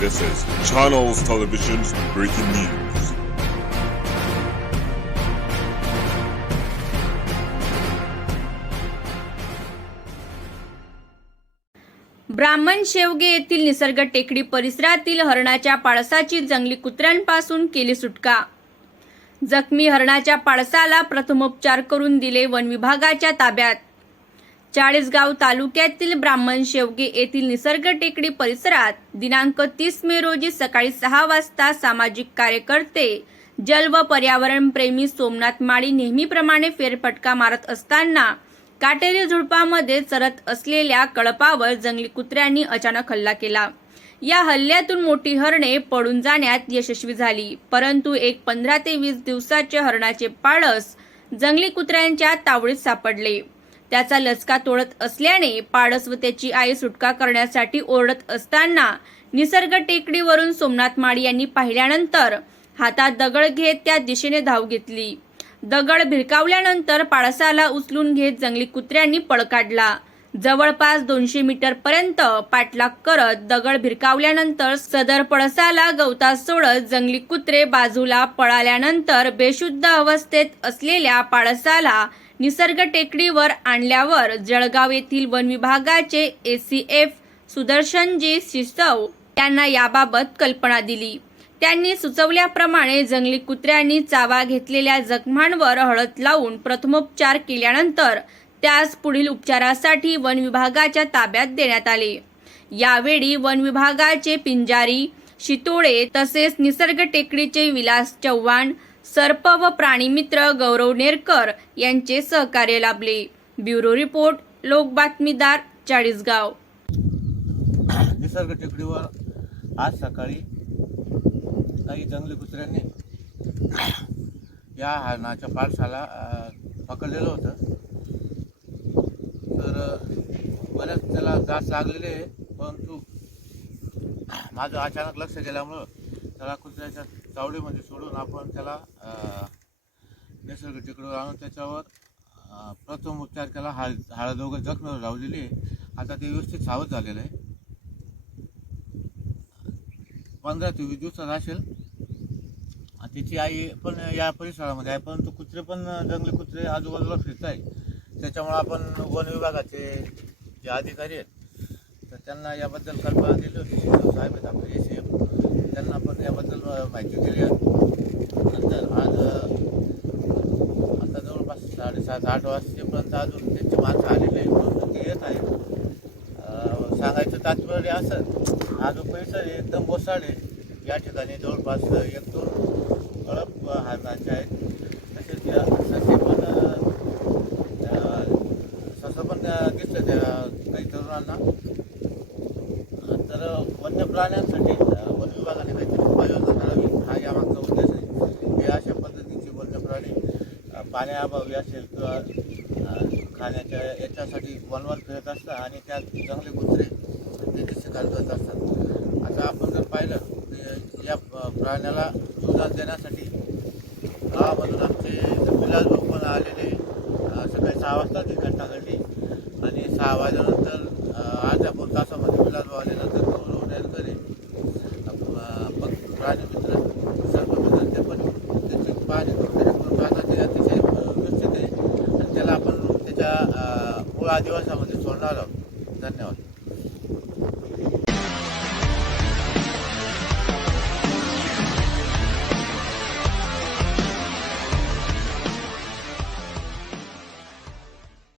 This is Channels Television's breaking news. ब्राह्मण शेवगे येथील निसर्ग टेकडी परिसरातील हरणाच्या पाळसाची जंगली कुत्र्यांपासून केली सुटका जखमी हरणाच्या पाळसाला प्रथमोपचार करून दिले वन विभागाच्या ताब्यात चाळीसगाव तालुक्यातील ब्राह्मण शेवगे येथील निसर्ग टेकडी परिसरात दिनांक तीस मे रोजी सकाळी सहा वाजता सामाजिक कार्यकर्ते जल व पर्यावरण प्रेमी सोमनाथ माळी नेहमीप्रमाणे फेरफटका मारत असताना काटेरी झुडपामध्ये चरत असलेल्या कळपावर जंगली कुत्र्यांनी अचानक हल्ला केला. या हल्ल्यातून मोठी हरणे पडून जाण्यात यशस्वी झाली. परंतु एक पंधरा ते वीस दिवसाचे हरणाचे पाळस जंगली कुत्र्यांच्या तावडीत सापडले. त्याचा लचका तोडत असल्याने पाडस व त्याची आई सुटका करण्यासाठी ओरडत असताना निसर्ग टेकडीवरून सोमनाथ माळी यांनी पाहिल्यानंतर हातात दगड घेत त्या दिशेने धाव घेतली. दगड भिरकावल्यानंतर पाळसाला उचलून घेत जंगली कुत्र्यांनी पळ काढला. जवळपास दोनशे मीटर पर्यंत पाठलाग करत दगड भिरकावल्यानंतर सदर पळसाला गवतात सोडत जंगली कुत्रे बाजूला पळाल्यानंतर बेशुद्ध अवस्थेत असलेल्या पाळसाला निसर्ग टेकडीवर आणल्यावर जळगाव येथील वन विभागाचे एसीएफ सुदर्शनजी शिसव यांना याबाबत कल्पना दिली. त्यांनी सुचवल्याप्रमाणे जंगली कुत्र्यांनी चावा घेतलेल्या जखमांवर हळद लावून प्रथमोपचार केल्यानंतर त्यास पुढील उपचारासाठी वन विभागाच्या ताब्यात देण्यात आले. यावेळी वन विभागाचे पिंजारी शितोळे तसेच निसर्ग टेकडीचे विलास चव्हाण सर्प व प्राणीमित्र गौरव नेरकर यांचे सहकार्य लाभले. ब्युरो रिपोर्ट लोक बातमीदार चाळीसगाव. निसर्ग टेकडीवर आज सकाळी काही जंगली कुत्र्यांनी या हरणाच्या पाळसाला पकडलेलं होतं. तर अ, बऱ्याच त्याला घास लागलेले आहे परंतु माझं अचानक लक्ष गेल्यामुळं त्याला कुत्र्याच्या तावडीमध्ये सोडून आपण त्याला निसर्ग टेकडीवर आणून त्याच्यावर प्रथम उपचार केला. हळद हळद वगैरे जखमेवर लावलेली आहे. आता ते व्यवस्थित सावध झालेलं आहे. पंधरा ते वीस दिवसात असेल. तिची आई पण या परिसरामध्ये आहे परंतु कुत्रे पण जंगली कुत्रे आजूबाजूला फिरत आहे त्याच्यामुळं आपण वन विभागाचे जे अधिकारी आहेत त्यांना याबद्दल कल्पना दिली होती. साहेब आहेत आपले ए एम त्यांना पण याबद्दल माहिती दिली नंतर आज आता जवळपास साडेसात आठ वाजतेपर्यंत अजून त्यांची माणसं आलेली आहे ते येत आहेत. सांगायचं तात्पर्य असं हा जो परिसर एकदम बोसाड आहे. या ठिकाणी जवळपास एक दोन कळप हाताचे आहेत. तसेच त्या ससे पण अ, ससं पण अ, दिसतं त्या काही तरुणांना तर वन्य प्राण्यांसाठी वन विभागाने काहीतरी उपाययोजना करावी हा यामागचा उद्देश आहे. हे अशा पद्धतीचे वन्य प्राणी पाण्याअभावी असेल किंवा खाण्याच्या याच्यासाठी वनवन फिरत असतात आणि त्यात जंगली कुत्रे त्याची शिकार करत असतात. आता आपण जर पाहिलं की या प्राण्याला जीवदान देण्यासाठी गावामधून आमचे विलास भाऊ पण आलेले सकाळी सहा वाजता ती घटना घडली. आणि सहा वाजल्यानंतर अर्ध्या पाऊण तासामध्ये विलास भाऊ आल्यानंतर शेतकरी प्राणी मित्र सर्व मित्र ते पण त्याची पाणी त्याच्यामुळे अतिशय व्यवस्थित आहे. आणि त्याला आपण त्याच्या मूळ आदिवासामध्ये सोडणार आहोत. धन्यवाद.